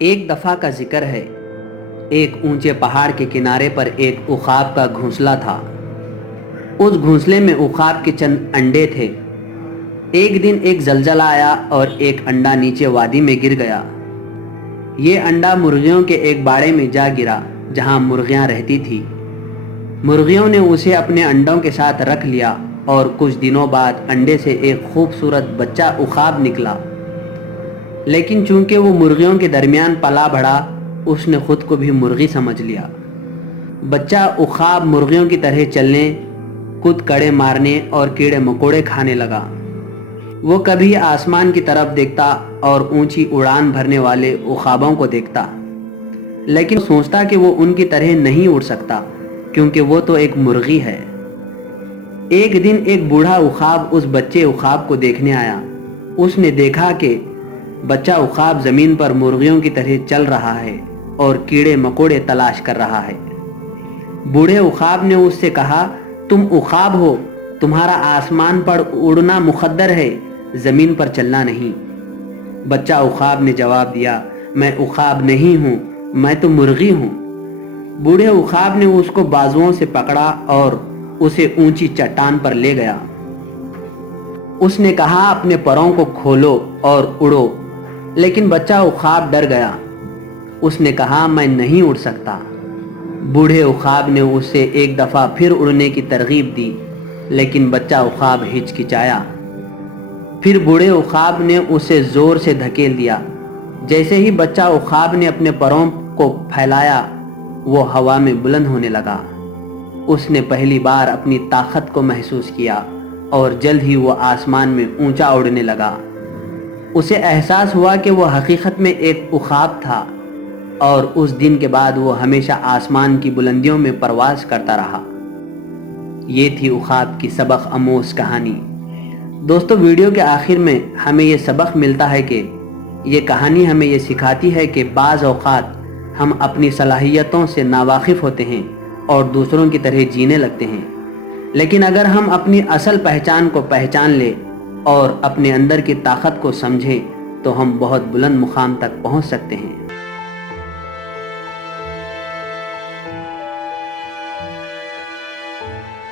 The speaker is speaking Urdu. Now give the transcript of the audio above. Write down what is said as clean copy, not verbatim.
ایک دفعہ کا ذکر ہے، ایک اونچے پہاڑ کے کنارے پر ایک عقاب کا گھونسلہ تھا۔ اس گھونسلے میں عقاب کے چند انڈے تھے۔ ایک دن ایک زلزلہ آیا اور ایک انڈا نیچے وادی میں گر گیا۔ یہ انڈا مرغیوں کے ایک باڑے میں جا گرا جہاں مرغیاں رہتی تھی۔ مرغیوں نے اسے اپنے انڈوں کے ساتھ رکھ لیا اور کچھ دنوں بعد انڈے سے ایک خوبصورت بچہ عقاب نکلا۔ لیکن چونکہ وہ مرغیوں کے درمیان پلا بڑھا، اس نے خود کو بھی مرغی سمجھ لیا۔ بچہ عقاب مرغیوں کی طرح چلنے، کود کڑے مارنے اور کیڑے مکوڑے کھانے لگا۔ وہ کبھی آسمان کی طرف دیکھتا اور اونچی اڑان بھرنے والے عقابوں کو دیکھتا، لیکن سوچتا کہ وہ ان کی طرح نہیں اڑ سکتا کیونکہ وہ تو ایک مرغی ہے۔ ایک دن ایک بوڑھا عقاب اس بچے عقاب کو دیکھنے آیا۔ اس نے دیکھا کہ بچہ عقاب زمین پر مرغیوں کی طرح چل رہا ہے اور کیڑے مکوڑے تلاش کر رہا ہے۔ بوڑھے عقاب نے اس سے کہا، تم عقاب ہو، تمہارا آسمان پر اڑنا مقدر ہے، زمین پر چلنا نہیں۔ بچہ عقاب نے جواب دیا، میں عقاب نہیں ہوں، میں تو مرغی ہوں۔ بوڑھے عقاب نے اس کو بازوؤں سے پکڑا اور اسے اونچی چٹان پر لے گیا۔ اس نے کہا، اپنے پروں کو کھولو اور اڑو، لیکن بچہ عقاب ڈر گیا۔ اس نے کہا، میں نہیں اڑ سکتا۔ بوڑھے عقاب نے اسے ایک دفعہ پھر اڑنے کی ترغیب دی، لیکن بچہ عقاب ہچکچایا۔ پھر بوڑھے عقاب نے اسے زور سے دھکیل دیا۔ جیسے ہی بچہ عقاب نے اپنے پروں کو پھیلایا، وہ ہوا میں بلند ہونے لگا۔ اس نے پہلی بار اپنی طاقت کو محسوس کیا اور جلد ہی وہ آسمان میں اونچا اڑنے لگا۔ اسے احساس ہوا کہ وہ حقیقت میں ایک عقاب تھا، اور اس دن کے بعد وہ ہمیشہ آسمان کی بلندیوں میں پرواز کرتا رہا۔ یہ تھی عقاب کی سبق آموز کہانی۔ دوستو، ویڈیو کے آخر میں ہمیں یہ سبق ملتا ہے کہ یہ کہانی ہمیں یہ سکھاتی ہے کہ بعض اوقات ہم اپنی صلاحیتوں سے ناواقف ہوتے ہیں اور دوسروں کی طرح جینے لگتے ہیں، لیکن اگر ہم اپنی اصل پہچان کو پہچان لیں اور اپنے اندر کی طاقت کو سمجھیں تو ہم بہت بلند مقام تک پہنچ سکتے ہیں۔